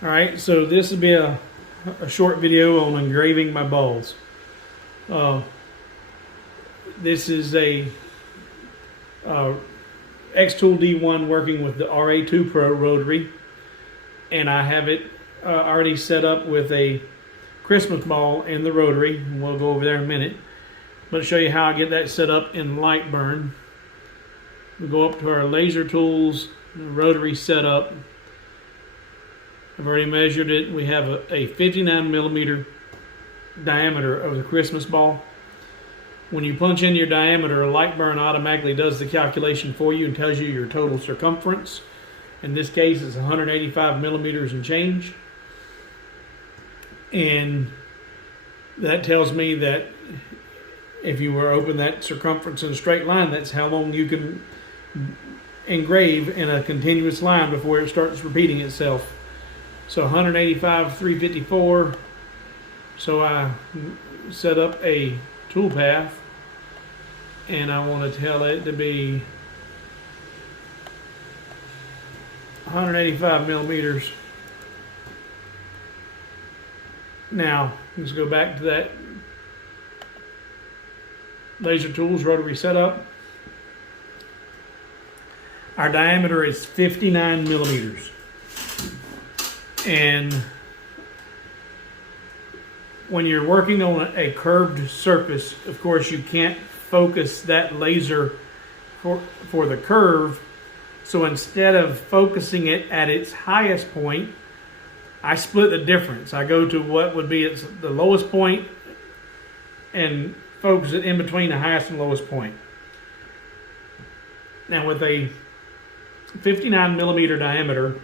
Alright, so this will be a short video on engraving my balls. This is a X-Tool D1 working with the RA2 Pro rotary, and I have it already set up with a Christmas ball in the rotary, and we'll go over there in a minute. But I'll show you how I get that set up in LightBurn. We go up to our laser tools, rotary setup. I've already measured it. We have a 59 millimeter diameter of the Christmas ball. When you punch in your diameter, LightBurn automatically does the calculation for you and tells you your total circumference. In this case, it's 185 millimeters and change. And that tells me that if you were to open that circumference in a straight line, that's how long you can engrave in a continuous line before it starts repeating itself. So 185, 354. So I set up a tool path, and I want to tell it to be 185 millimeters. Now, let's go back to that laser tools rotary setup. Our diameter is 59 millimeters. And when you're working on a curved surface, of course, you can't focus that laser for the curve. So instead of focusing it at its highest point, I split the difference. I go to what would be the lowest point and focus it in between the highest and lowest point. Now with a 59 millimeter diameter,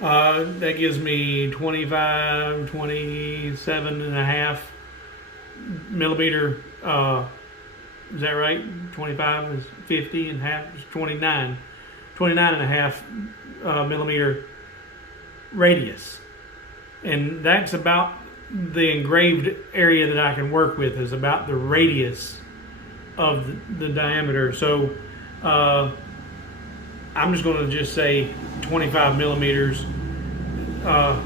that gives me 27 and a half millimeter. Is that right? 25 is 50 and half is 29 and a half millimeter radius. And that's about the engraved area that I can work with, is about the radius of the diameter. So I'm just going to just say 25 millimeters, 20,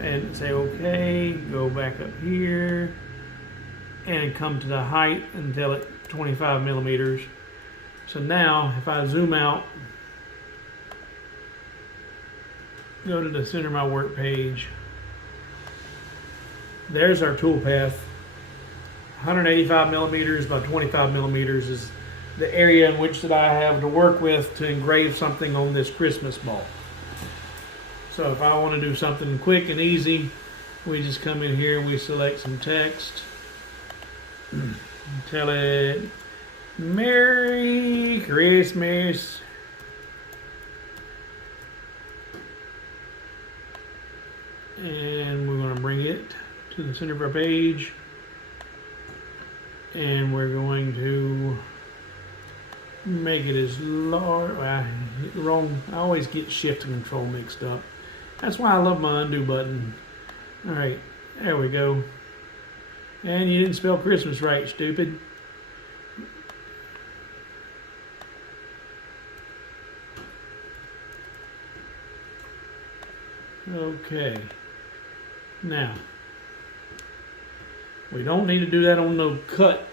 and say okay, go back up here and come to the height and tell it 25 millimeters. So now if I zoom out, go to the center of my work page, there's our tool path. 185 millimeters by 25 millimeters is the area in which that I have to work with to engrave something on this Christmas ball. So if I want to do something quick and easy, we just come in here and we select some text. Tell it Merry Christmas. And we're going to bring it to the center of our page. And we're going to make it as large. I always get shift and control mixed up. That's why I love my undo button. All right, there we go. And you didn't spell Christmas right, stupid. Okay. Now, we don't need to do that on no cut.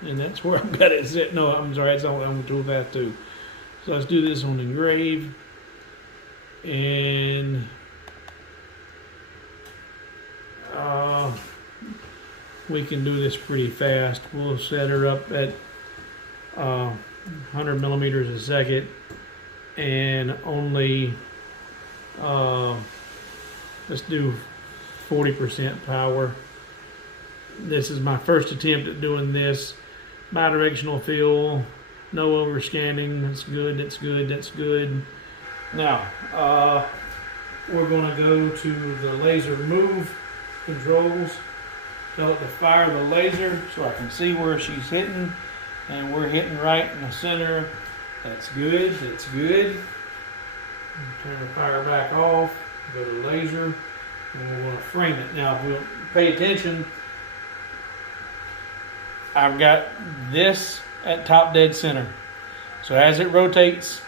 And that's where I've got it set. No, I'm sorry, it's on the tool path too. So let's do this on engrave. And we can do this pretty fast. We'll set her up at 100 millimeters a second and only let's do 40% power. This is my first attempt at doing this. Bidirectional fill, no over scanning. That's good, that's good, that's good. Now, we're going to go to the laser move controls. Tell it to fire the laser so I can see where she's hitting. And we're hitting right in the center. That's good, that's good. Turn the fire back off, go to laser, and we're going to frame it. Now, if we'll pay attention, I've got this at top dead center. So as it rotates,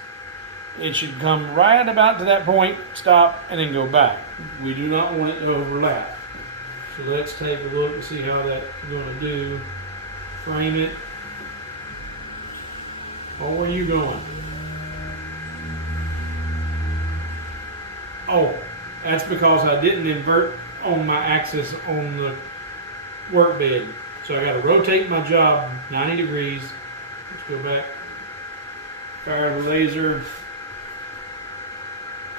It should come right about to that point, stop, and then go back. We do not want it to overlap. So let's take a look and see how that's going to do. Frame it. Oh, where are you going? Oh, that's because I didn't invert on my axis on the work bed. So I got to rotate my job 90 degrees. Let's go back. Fire the laser.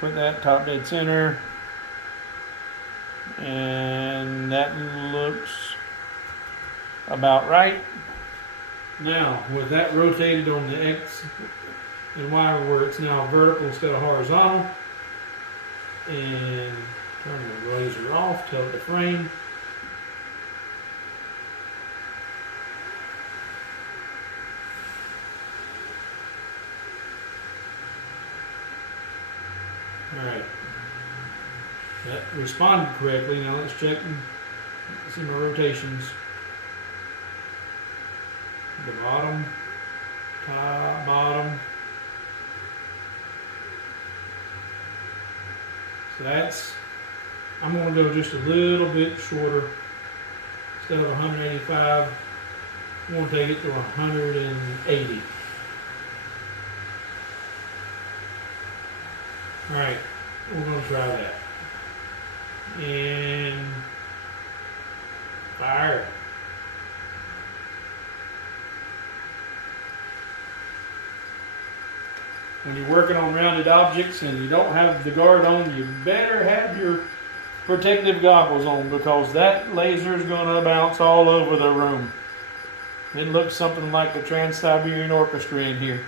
Put that top dead center. And that looks about right. Now, with that rotated on the X and Y where it's now vertical instead of horizontal, and turn the laser off, tilt the frame. Alright. That responded correctly. Now let's check and see my rotations. The bottom, top, bottom. So that's, I'm going to go just a little bit shorter. Instead of 185, I'm going to take it to 180. Alright, we're going to try that. And fire. When you're working on rounded objects and you don't have the guard on, you better have your protective goggles on, because that laser is going to bounce all over the room. It looks something like the Trans-Siberian Orchestra in here.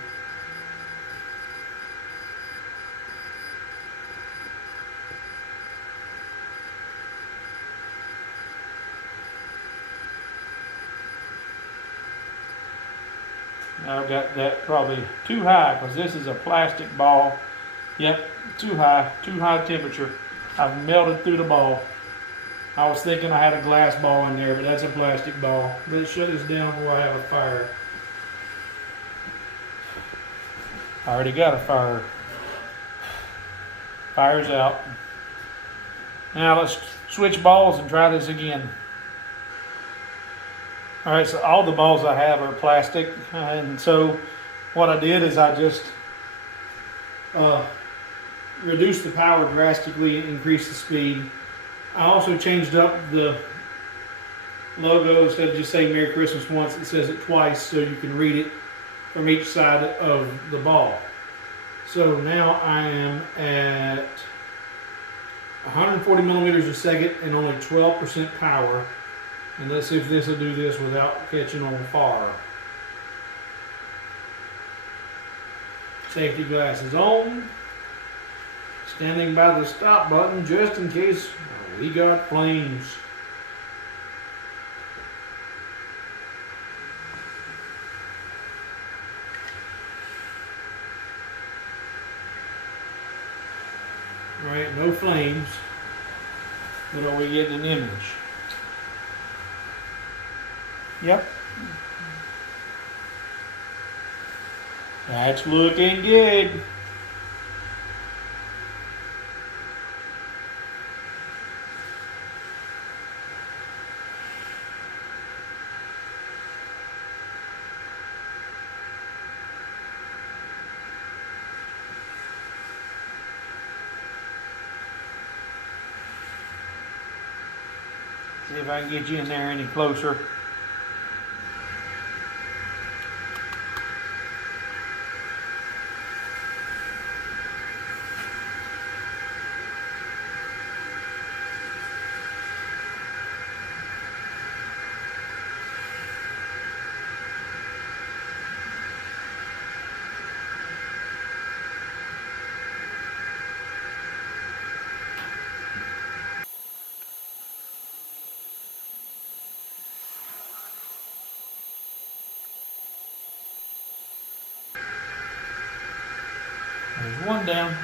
I've got that probably too high because this is a plastic ball. Yep, too high temperature. I've melted through the ball. I was thinking I had a glass ball in there, but that's a plastic ball. Let's shut this down before I have a fire. I already got a fire. Fire's out. Now let's switch balls and try this again. Alright, so all the balls I have are plastic, and so what I did is I just reduced the power drastically, increased the speed. I also changed up the logo. Instead of just saying Merry Christmas once, it says it twice so you can read it from each side of the ball. So now I am at 140 millimeters a second and only 12% power. And let's see if this will do this without catching on fire. Safety glasses on. Standing by the stop button just in case we got flames. Alright, no flames. But are we getting an image? Yep. That's looking good. See if I can get you in there any closer. There's one down.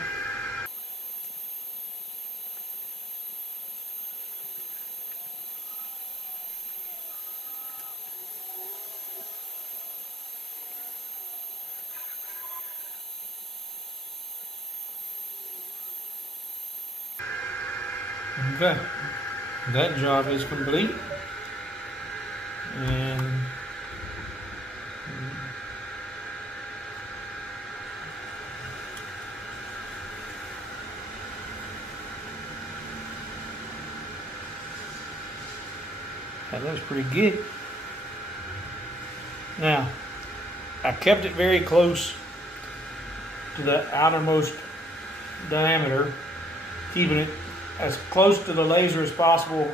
Okay, that job is complete. And that looks pretty good. Now, I kept it very close to the outermost diameter, keeping it as close to the laser as possible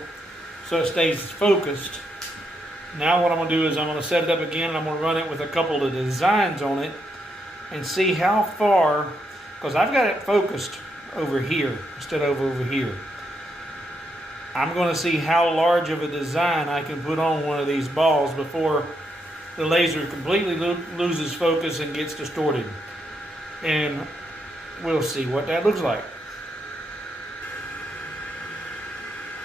so it stays focused. Now what I'm going to do is I'm going to set it up again and I'm going to run it with a couple of designs on it and see how far, because I've got it focused over here instead of over here. I'm going to see how large of a design I can put on one of these balls before the laser completely loses focus and gets distorted. And we'll see what that looks like.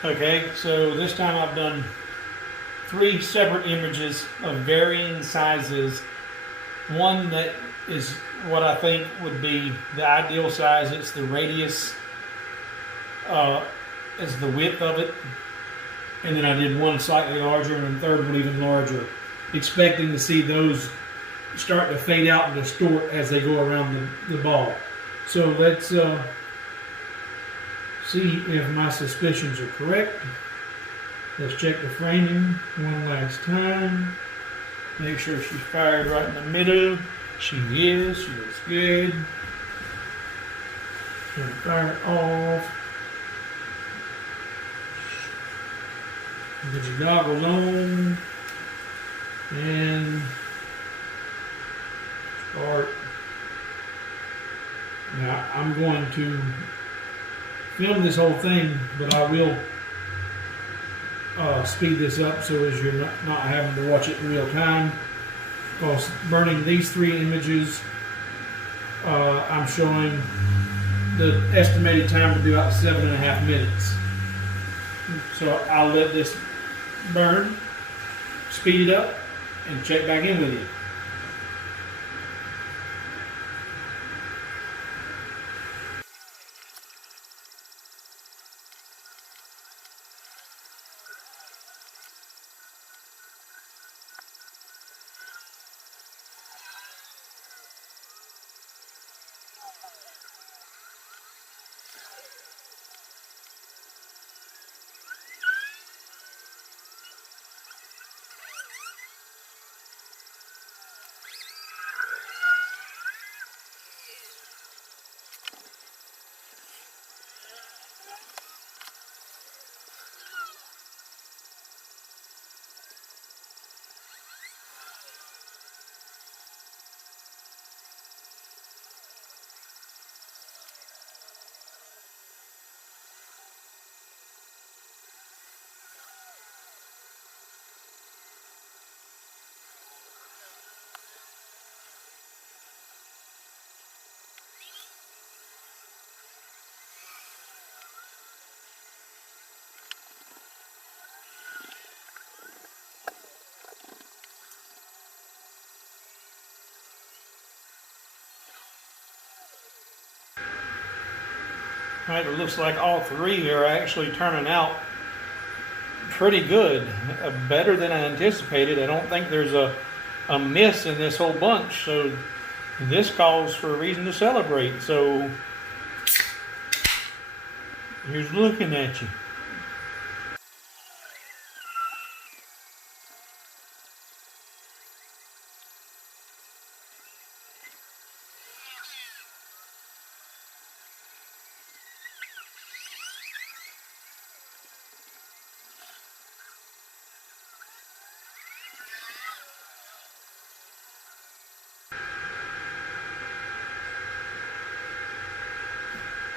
Okay, so this time I've done 3 separate images of varying sizes. One that is what I think would be the ideal size. It's the radius, is the width of it. And then I did one slightly larger and a third one even larger, expecting to see those start to fade out and distort as they go around the ball. So let's see if my suspicions are correct. Let's check the framing one last time. Make sure she's fired right in the middle. She is. She looks good. Gonna fire it off. Get your goggles on. And start. Now I'm going to film this whole thing, but I will speed this up so as you're not having to watch it in real time. Because burning these 3 images, I'm showing the estimated time to be about 7.5 minutes. So I'll let this burn, speed it up, and check back in with you. Right, it looks like all 3 are actually turning out pretty good, better than I anticipated. I don't think there's a miss in this whole bunch, so this calls for a reason to celebrate. So here's looking at you.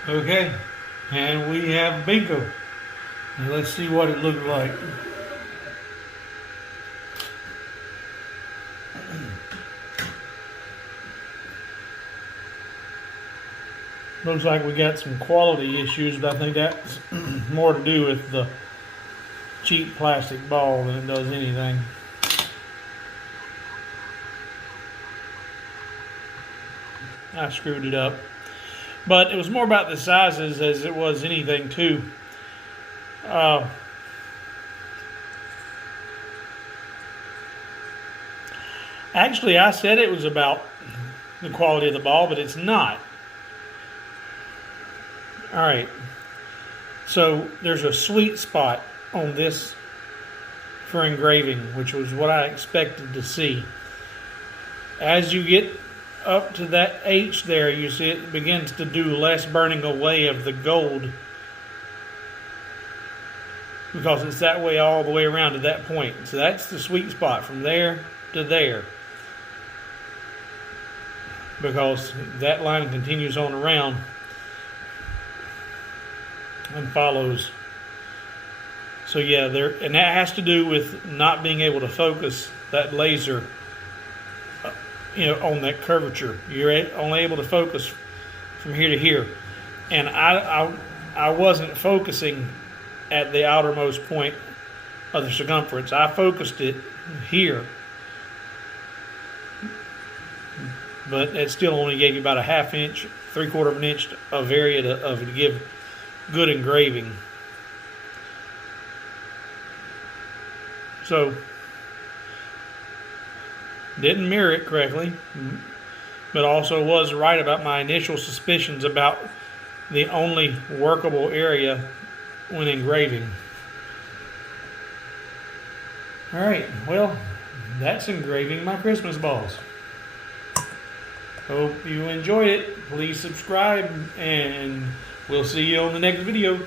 Okay, and we have bingo. Now let's see what it looks like. Looks like we got some quality issues, but I think that's more to do with the cheap plastic ball than it does anything. I screwed it up. But it was more about the sizes as it was anything too. Actually, I said it was about the quality of the ball, but it's not. All right. So there's a sweet spot on this for engraving, which was what I expected to see. As you get up to that H there, you see it begins to do less burning away of the gold, because it's that way all the way around to that point. So that's the sweet spot from there to there, because that line continues on around and follows. So yeah, and that has to do with not being able to focus that laser, on that curvature. You're only able to focus from here to here, and I wasn't focusing at the outermost point of the circumference. I focused it here, but it still only gave you about a ½ inch, 3/4 of an inch of area to give good engraving. So didn't mirror it correctly, but also was right about my initial suspicions about the only workable area when engraving. All right, well, that's engraving my Christmas balls. Hope you enjoyed it. Please subscribe, and we'll see you on the next video.